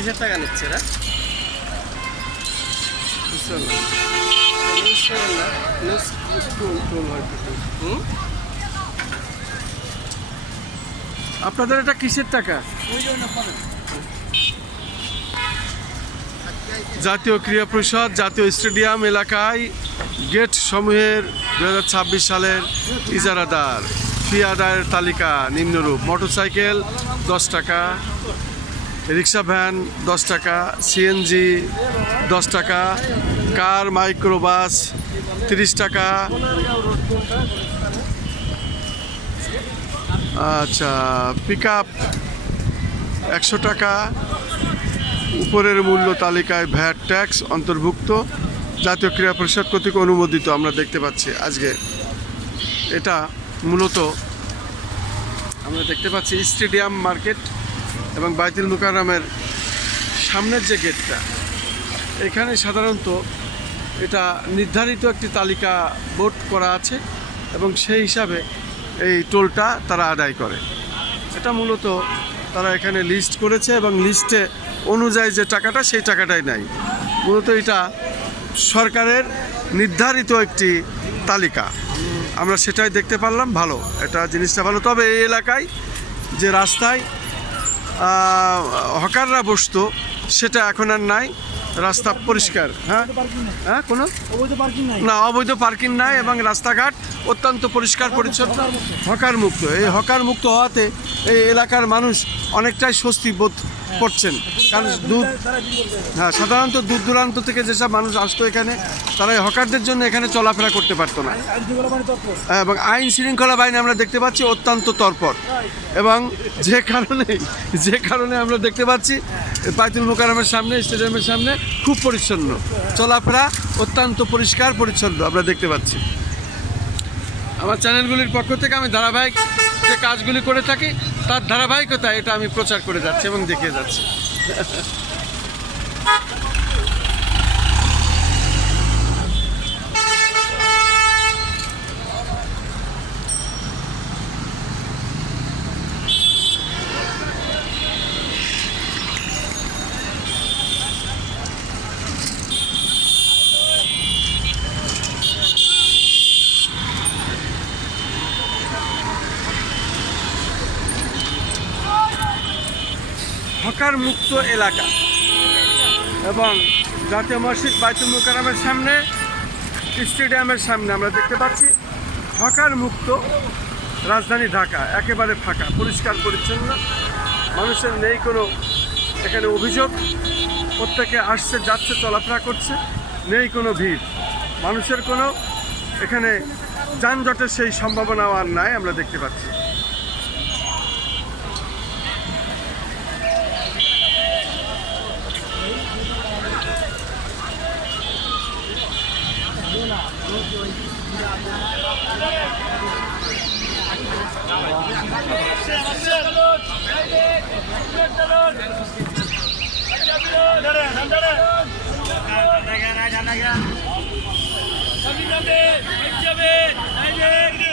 25,000 টাকা নিচ্ছে এরা। আপনাদের এটা কিসের টাকা? জাতীয় ক্রীড়া পরিষদ জাতীয় স্টেডিয়াম এলাকায় গেট সমূহের 2026 সালের ইজারাদার ফি আদায়ের তালিকা নিম্নরূপ: মোটরসাইকেল 10 টাকা, রিক্সা ভ্যান 10 টাকা, সিএনজি 10 টাকা, কার মাইক্রোবাস 30 টাকা, আচ্ছা পিকআপ 100 টাকা। উপরের মূল্য তালিকায় ভ্যাট ট্যাক্স অন্তর্ভুক্ত, জাতীয় ক্রীড়া পরিষদ কর্তৃক অনুমোদিত। আমরা দেখতে পাচ্ছি আজকে এটা মূলত আমরা দেখতে পাচ্ছি স্টেডিয়াম মার্কেট এবং বাইতুল মুকাররমের সামনের যে গেটটা, এখানে সাধারণত এটা নির্ধারিত একটি তালিকা বোর্ড করা আছে এবং সেই হিসাবে এই টোলটা তারা আদায় করে। এটা মূলত তারা এখানে লিস্ট করেছে এবং লিস্টে অনুযায়ী যে টাকাটা সেই টাকাটাই নাই। মূলত এটা সরকারের নির্ধারিত একটি তালিকা, আমরা সেটাই দেখতে পারলাম। ভালো, এটা জিনিসটা ভালো। তবে এই এলাকায় যে রাস্তায় হকাররা বসতো সেটা এখন আর নাই, রাস্তা পরিষ্কার। হ্যাঁ হ্যাঁ, কোনো না অবৈধ পার্কিং নাই এবং রাস্তাঘাট অত্যন্ত পরিষ্কার পরিচ্ছন্ন, হকার মুক্ত। এই হকার মুক্ত হওয়াতে এই এলাকার মানুষ অনেকটাই স্বস্তি বোধ করছেন। কারণ হ্যাঁ, সাধারণত দূর দূরান্ত থেকে যেসব মানুষ আসতো এখানে, তারা এই হকারদের জন্য এখানে চলাফেরা করতে পারতো না। এবং আইন শৃঙ্খলা বাহিনী আমরা দেখতে পাচ্ছি অত্যন্ত তৎপর, এবং যে কারণে আমরা দেখতে পাচ্ছি বাইতুল মুকাররমের সামনে, স্টেডিয়ামের সামনে খুব পরিচ্ছন্ন, চলাফেরা অত্যন্ত পরিষ্কার পরিচ্ছন্ন আমরা দেখতে পাচ্ছি। আমার চ্যানেলগুলির পক্ষ থেকে আমি ধারাবাহিক যে কাজগুলি করে থাকি তার ধারাবাহিকতা এটা আমি প্রচার করে যাচ্ছি এবং দেখিয়ে যাচ্ছি। হকার মুক্ত এলাকা এবং জাতীয় মসজিদ বাইতুল মুকাররমের সামনে, স্টেডিয়ামের সামনে আমরা দেখতে পাচ্ছি হকার মুক্ত রাজধানী ঢাকা। একেবারে ফাঁকা, পরিষ্কার পরিচ্ছন্ন, মানুষের নেই কোনো এখানে অভিযোগ। প্রত্যেকে আসছে যাচ্ছে, চলাফেরা করছে, নেই কোনো ভিড়, মানুষের কোনো এখানে যানজটের সেই সম্ভাবনাও আর নাই আমরা দেখতে পাচ্ছি। Kami namin, ay jamin, ay jamin,